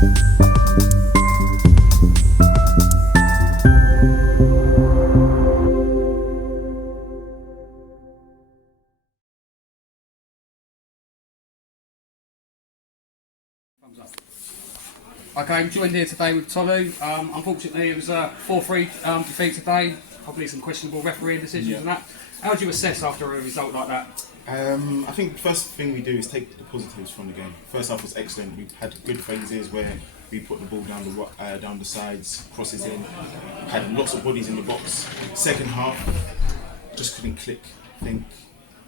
Okay, I'm joined here today with Tollu. Unfortunately, it was a 4-3 defeat today. Probably some questionable refereeing decisions and that. How would you assess after a result like that? I think the first thing we do is take the positives from the game. First half was excellent. We've had good phases where we put the ball down the sides, crosses in, had lots of bodies in the box. Second half, just couldn't click. I think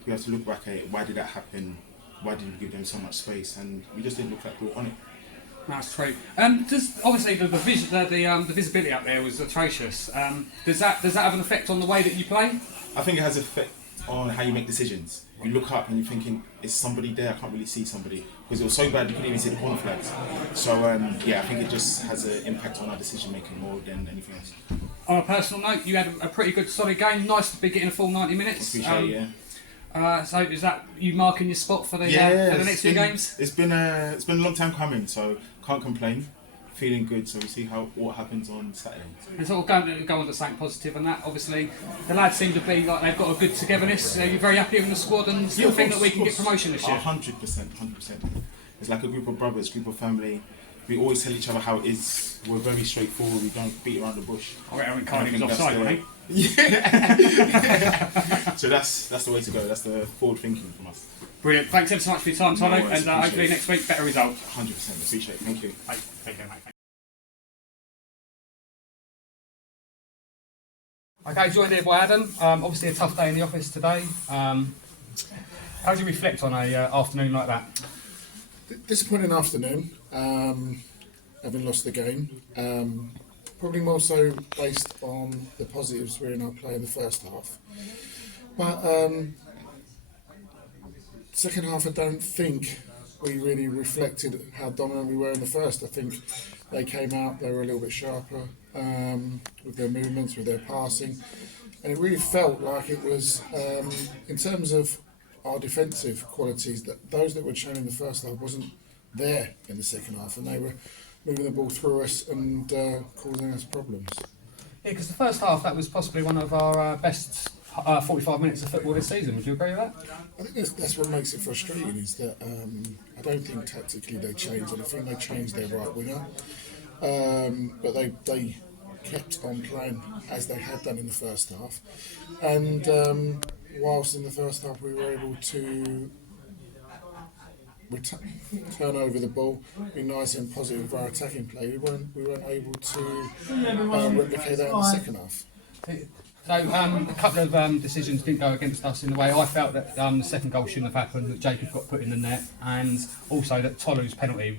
we have to look back at it. Why did that happen? Why did we give them so much space? And we just didn't look like we were on it. That's true. Obviously the visibility up there was atrocious. Does that have an effect on the way that you play? I think it has an effect on how you make decisions. You look up and you're thinking, is somebody there? I can't really see somebody. Because it was so bad you couldn't even see the corner flags. So I think it just has an impact on our decision making more than anything else. On a personal note, you had a pretty good solid game. Nice to be getting a full 90 minutes. Appreciate it, so is that you marking your spot for the next few games? It's been a long time coming, so can't complain. Feeling good, so we see what happens on Saturday. And sort of go on to something positive and that. Obviously, the lads seem to be like they've got a good togetherness. You're very happy with the squad and still think that we can get promotion this year. 100%. It's like a group of brothers, group of family. We always tell each other how it is. We're very straightforward. We don't beat around the bush. Aaron Carney was offside, wasn't he? Yeah. So that's the way to go. That's the forward thinking from us. Brilliant. Thanks ever so much for your time, Tollu, and hopefully next week better result. 100%. Appreciate it. Thank you. Take care, mate. Okay, joined here by Adam. Obviously a tough day in the office today. How do you reflect on a afternoon like that? Disappointing afternoon, having lost the game. Probably more so based on the positives we were in our play in the first half. But second half, I don't think we really reflected how dominant we were in the first. I think they came out, they were a little bit sharper with their movements, with their passing. And it really felt like it was, in terms of our defensive qualities, that those that were shown in the first half wasn't there in the second half, and they were moving the ball through us and causing us problems. Yeah, because the first half, that was possibly one of our best 45 minutes of football this season. Would you agree with that? I think that's what makes it frustrating, is that I don't think tactically they changed. I think they changed their right winger, but they kept on playing as they had done in the first half. And whilst in the first half we were able to turn over the ball, be nice and positive with our attacking play, we weren't able to replicate that in the second half. So a couple of decisions didn't go against us in the way. I felt that the second goal shouldn't have happened, that Jacob got put in the net, and also that Tollu's penalty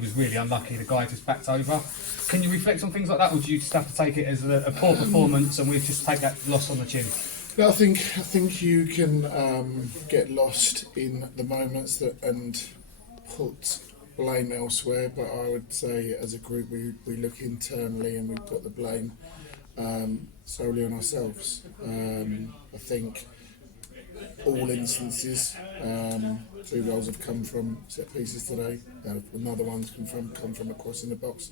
was really unlucky. The guy just backed over. Can you reflect on things like that, or do you just have to take it as a poor performance and we just take that loss on the chin? No, I think you can get lost in the moments and put blame elsewhere, but I would say as a group we look internally and we put the blame solely on ourselves. I think all instances, 2 goals have come from set pieces today. Another one's come from a cross in the box.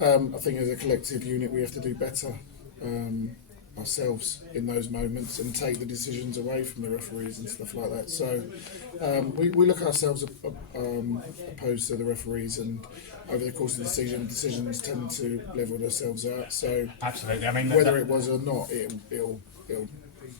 I think as a collective unit we have to do better ourselves in those moments and take the decisions away from the referees and stuff like that. So we look at ourselves opposed to the referees, and over the course of the season, decisions tend to level themselves out. So absolutely, I mean, whether it was or not,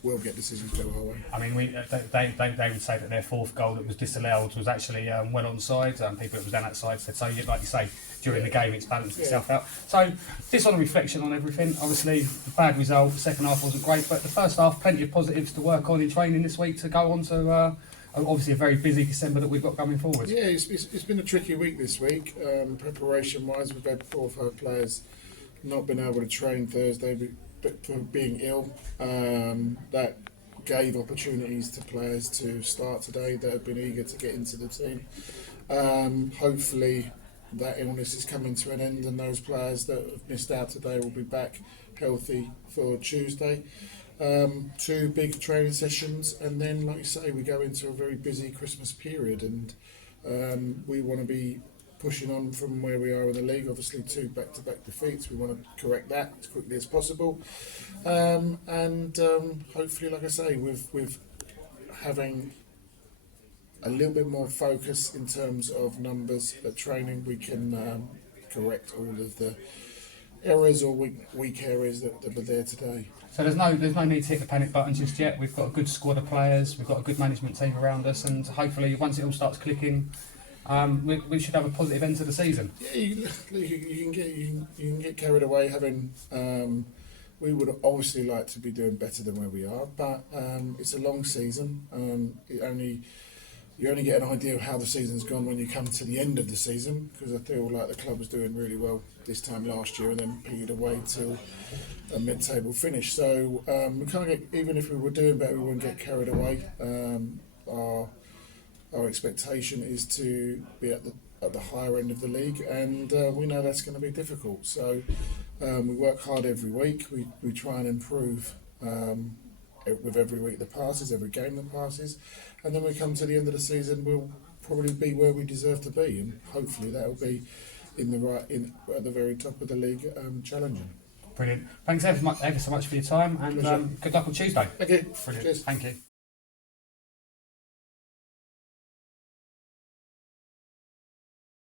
we'll get decisions go our way. I mean, they would say that their fourth goal that was disallowed was actually well onside. People that was down that side said so. Like you say, during the game, it's balanced itself out. So, just on a reflection on everything, obviously, the bad result, the second half wasn't great, but the first half, plenty of positives to work on in training this week to go on to obviously a very busy December that we've got going forward. Yeah, it's been a tricky week this week. Preparation-wise, we've had 4 or 5 players not been able to train Thursday, but for being ill. That gave opportunities to players to start today that have been eager to get into the team. Hopefully that illness is coming to an end and those players that have missed out today will be back healthy for Tuesday. 2 big training sessions, and then, like you say, we go into a very busy Christmas period, and we want to be pushing on from where we are in the league. Obviously, 2 back-to-back defeats. We want to correct that as quickly as possible, and hopefully, like I say, with having a little bit more focus in terms of numbers at training, we can correct all of the errors or weak areas that were there today. So there's no need to hit the panic button just yet. We've got a good squad of players, we've got a good management team around us, and hopefully once it all starts clicking, we should have a positive end to the season. Yeah, you can get carried away having. We would obviously like to be doing better than where we are, but it's a long season. You only get an idea of how the season's gone when you come to the end of the season, because I feel like the club was doing really well this time last year and then peeled away till a mid-table finish. So we can't get, even if we were doing better, we wouldn't get carried away. Our expectation is to be at the higher end of the league, and we know that's going to be difficult. So we work hard every week. We try and improve with every week that passes, every game that passes, and then we come to the end of the season, we'll probably be where we deserve to be, and hopefully that'll be at the very top of the league, challenging. Brilliant. Thanks ever so much for your time, and good luck on Tuesday. Okay. Brilliant. Cheers. Thank you.